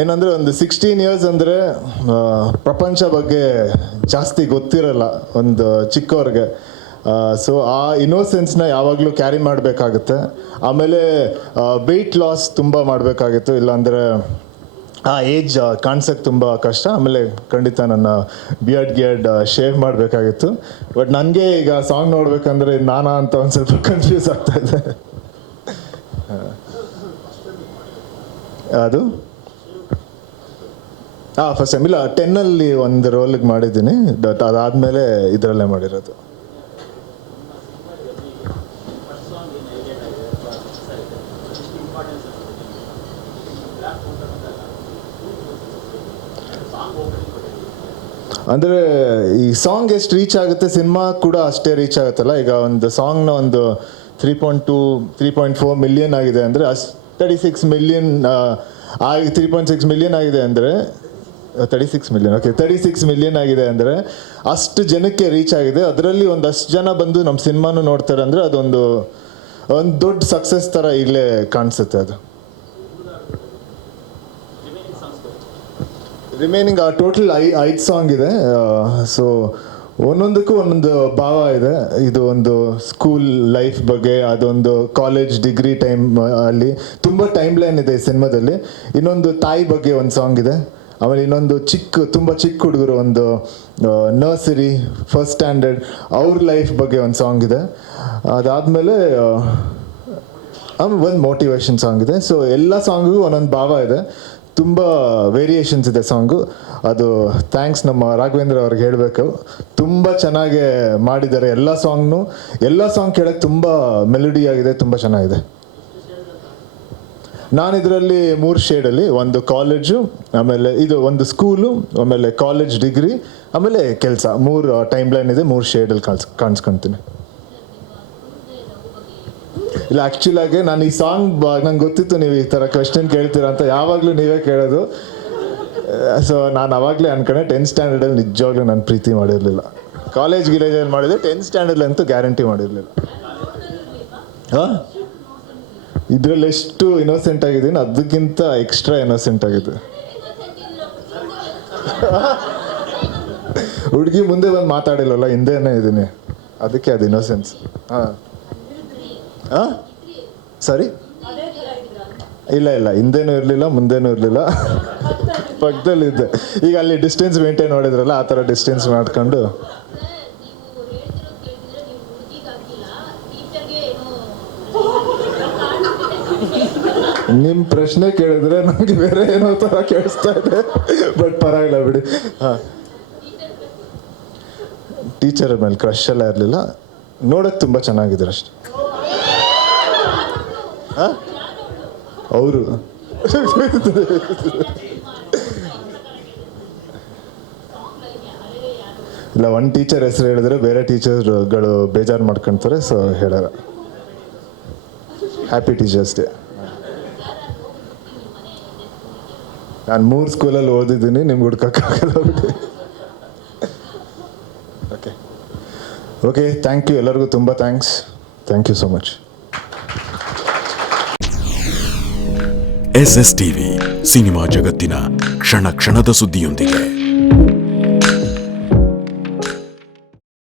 ಏನಂದರೆ ಒಂದು 16 ಇಯರ್ಸ್ ಅಂದರೆ ಪ್ರಪಂಚ ಬಗ್ಗೆ ಜಾಸ್ತಿ ಗೊತ್ತಿರಲ್ಲ ಒಂದು ಚಿಕ್ಕವ್ರಿಗೆ. ಸೊ ಆ ಇನ್ನೋಸೆನ್ಸ್ನ ಯಾವಾಗಲೂ ಕ್ಯಾರಿ ಮಾಡಬೇಕಾಗುತ್ತೆ. ಆಮೇಲೆ ವೆಯ್ಟ್ ಲಾಸ್ ತುಂಬ ಮಾಡಬೇಕಾಗಿತ್ತು, ಇಲ್ಲಾಂದರೆ ಆ ಏಜ್ ಕಾಣಿಸೋಕ್ಕೆ ತುಂಬ ಕಷ್ಟ. ಆಮೇಲೆ ಖಂಡಿತ ನನ್ನ ಬಿಯರ್ಡ್ ಶೇವ್ ಮಾಡಬೇಕಾಗಿತ್ತು. ಬಟ್ ನನಗೆ ಈಗ ಸಾಂಗ್ ನೋಡಬೇಕಂದ್ರೆ ನಾನಾ ಅಂತ ಒಂದು ಸ್ವಲ್ಪ ಕನ್ಫ್ಯೂಸ್ ಆಗ್ತಾಯಿದೆ. ಅದು ಫಸ್ಟ್ ಟೈಮ್ ಇಲ್ಲ, 10 ಒಂದು ರೋಲಿಗೆ ಮಾಡಿದ್ದೀನಿ. ಬಟ್ ಅದಾದಮೇಲೆ ಇದರಲ್ಲೇ ಮಾಡಿರೋದು. ಅಂದರೆ ಈ ಸಾಂಗ್ ಎಷ್ಟು ರೀಚ್ ಆಗುತ್ತೆ, ಸಿನಿಮಾ ಕೂಡ ಅಷ್ಟೇ ರೀಚ್ ಆಗುತ್ತಲ್ಲ. ಈಗ ಒಂದು ಸಾಂಗ್ನ ಒಂದು 3.2 3.4 ಮಿಲಿಯನ್ ಆಗಿದೆ ಅಂದರೆ 36 ಮಿಲಿಯನ್ 3.6 ಮಿಲಿಯನ್ ಆಗಿದೆ ಅಂದರೆ 36 ಮಿಲಿಯನ್, ಓಕೆ 36 ಮಿಲಿಯನ್ ಆಗಿದೆ ಅಂದರೆ ಅಷ್ಟು ಜನಕ್ಕೆ ರೀಚ್ ಆಗಿದೆ. ಅದರಲ್ಲಿ ಒಂದಷ್ಟು ಜನ ಬಂದು ನಮ್ಮ ಸಿನಿಮಾನು ನೋಡ್ತಾರೆ ಅಂದರೆ ಅದೊಂದು ದೊಡ್ಡ ಸಕ್ಸಸ್ ಥರ ಇಲ್ಲೇ ಕಾಣಿಸುತ್ತೆ. ಅದು ರಿಮೈನಿಂಗ್ ಟೋಟಲ್ 5 ಸಾಂಗ್ ಇದೆ. ಸೊ ಒಂದೊಂದಕ್ಕೂ ಒಂದೊಂದು ಭಾವ ಇದೆ. ಇದು ಒಂದು ಸ್ಕೂಲ್ ಲೈಫ್ ಬಗ್ಗೆ, ಅದೊಂದು ಕಾಲೇಜ್ ಡಿಗ್ರಿ ಟೈಮ್ ಅಲ್ಲಿ ತುಂಬ ಟೈಮ್ ಲೈನ್ ಇದೆ ಈ ಸಿನಿಮಾದಲ್ಲಿ. ಇನ್ನೊಂದು ತಾಯಿ ಬಗ್ಗೆ ಒಂದು ಸಾಂಗ್ ಇದೆ. ಆಮೇಲೆ ಇನ್ನೊಂದು ತುಂಬ ಚಿಕ್ಕ ಹುಡುಗರು, ಒಂದು ನರ್ಸರಿ ಫಸ್ಟ್ ಸ್ಟ್ಯಾಂಡರ್ಡ್ ಅವ್ರ ಲೈಫ್ ಬಗ್ಗೆ ಒಂದು ಸಾಂಗ್ ಇದೆ. ಅದಾದಮೇಲೆ ಒಂದು ಮೋಟಿವೇಶನ್ ಸಾಂಗ್ ಇದೆ. ಸೊ ಎಲ್ಲ ಸಾಂಗಿಗೂ ಒಂದೊಂದು ಭಾವ ಇದೆ, ತುಂಬ ವೇರಿಯೇಷನ್ಸ್ ಇದೆ ಸಾಂಗು. ಅದು ಥ್ಯಾಂಕ್ಸ್ ನಮ್ಮ ರಾಘವೇಂದ್ರ ಅವ್ರಿಗೆ ಹೇಳಬೇಕು. ತುಂಬ ಚೆನ್ನಾಗಿ ಮಾಡಿದ್ದಾರೆ ಎಲ್ಲ ಸಾಂಗ್ ಕೇಳೋಕ್ಕೆ ತುಂಬ ಮೆಲೋಡಿ ಆಗಿದೆ, ತುಂಬ ಚೆನ್ನಾಗಿದೆ. ನಾನು ಇದರಲ್ಲಿ 3 ಶೇಡಲ್ಲಿ, ಒಂದು ಕಾಲೇಜು, ಆಮೇಲೆ ಇದು ಒಂದು ಸ್ಕೂಲು, ಆಮೇಲೆ ಕಾಲೇಜ್ ಡಿಗ್ರಿ, ಆಮೇಲೆ ಕೆಲಸ, 3 ಟೈಮ್ ಲೈನ್ ಇದೆ. 3 ಶೇಡಲ್ಲಿ ಕಾಣಿಸ್ಕೊತೀನಿ. ಇಲ್ಲ, ಆ್ಯಕ್ಚುಲಾಗಿ ನಾನು ಈ ಸಾಂಗ್ ನಂಗೆ ಗೊತ್ತಿತ್ತು ನೀವು ಈ ಥರ ಕ್ವೆಶ್ಚನ್ ಕೇಳ್ತೀರ ಅಂತ. ಯಾವಾಗಲೂ ನೀವೇ ಕೇಳೋದು. ಸೊ ನಾನು ಅವಾಗಲೇ ಅನ್ಕೊಂಡೆ 10th ಸ್ಟ್ಯಾಂಡರ್ಡಲ್ಲಿ ನಿಜವಾಗ್ಲೂ ನಾನು ಪ್ರೀತಿ ಮಾಡಿರಲಿಲ್ಲ. ಗಿಲೇಜಲ್ಲಿ ಮಾಡಿದೆ, 10th ಸ್ಟ್ಯಾಂಡರ್ಡ್ ಅಂತೂ ಗ್ಯಾರಂಟಿ ಮಾಡಿರಲಿಲ್ಲ. ಇದರಲ್ಲಿ ಎಷ್ಟು ಇನ್ನೋಸೆಂಟ್ ಆಗಿದ್ದೀನಿ, ಅದಕ್ಕಿಂತ ಎಕ್ಸ್ಟ್ರಾ ಇನ್ನೋಸೆಂಟ್ ಆಗಿದೆ. ಹುಡುಗಿ ಮುಂದೆ ಬಂದು ಮಾತಾಡಿಲ್ಲಲ್ಲ, ಹಿಂದೆನೇ ಇದ್ದೀನಿ, ಅದಕ್ಕೆ ಅದು ಇನ್ನೋಸೆನ್ಸ್. ಸರಿ, ಇಲ್ಲ ಹಿಂದೇನೂ ಇರಲಿಲ್ಲ, ಮುಂದೇನೂ ಇರಲಿಲ್ಲ, ಪಕ್ಕದಲ್ಲಿದ್ದೆ. ಈಗ ಅಲ್ಲಿ ಡಿಸ್ಟೆನ್ಸ್ ಮೇಂಟೈನ್ ಮಾಡಿದ್ರಲ್ಲ, ಆ ಥರ ಡಿಸ್ಟೆನ್ಸ್ ಮಾಡ್ಕೊಂಡು. ನಿಮ್ಮ ಪ್ರಶ್ನೆ ಕೇಳಿದ್ರೆ ನನಗೆ ಬೇರೆ ಏನೋ ಥರ ಕೇಳಿಸ್ತಾ ಇದೆ. ಬಟ್ ಪರವಾಗಿಲ್ಲ ಬಿಡಿ. ಟೀಚರ್ ಮೇಲೆ ಕ್ರಶ್ ಎಲ್ಲ ಇರಲಿಲ್ಲ, ನೋಡೋಕ್ಕೆ ತುಂಬ ಚೆನ್ನಾಗಿದ್ದಾರೆ ಅಷ್ಟೆ. ಅವರು ಇಲ್ಲ, ಒಂದು ಟೀಚರ್ ಹೆಸರು ಹೇಳಿದ್ರೆ ಬೇರೆ ಟೀಚರ್ಗಳು ಬೇಜಾರು ಮಾಡ್ಕೊಳ್ತಾರೆ. ಸೊ ಹೇಳಲ್ಲ. Happy teachers day. ನಾನು 3 ಸ್ಕೂಲಲ್ಲಿ ಓದಿದ್ದೀನಿ, ನಿಮ್ಗೆ ಹುಡ್ಕೋಕ್ಕಾಗಲ್ಲ ಬಿಡಿ. ಓಕೆ ಥ್ಯಾಂಕ್ ಯು ಎಲ್ಲರಿಗೂ, ತುಂಬ thank you so much. SSTV cinema ಜಗತ್ತಿನ ಕ್ಷಣ ಕ್ಷಣದ ಸುದ್ದಿಯೊಂದಿಗೆ.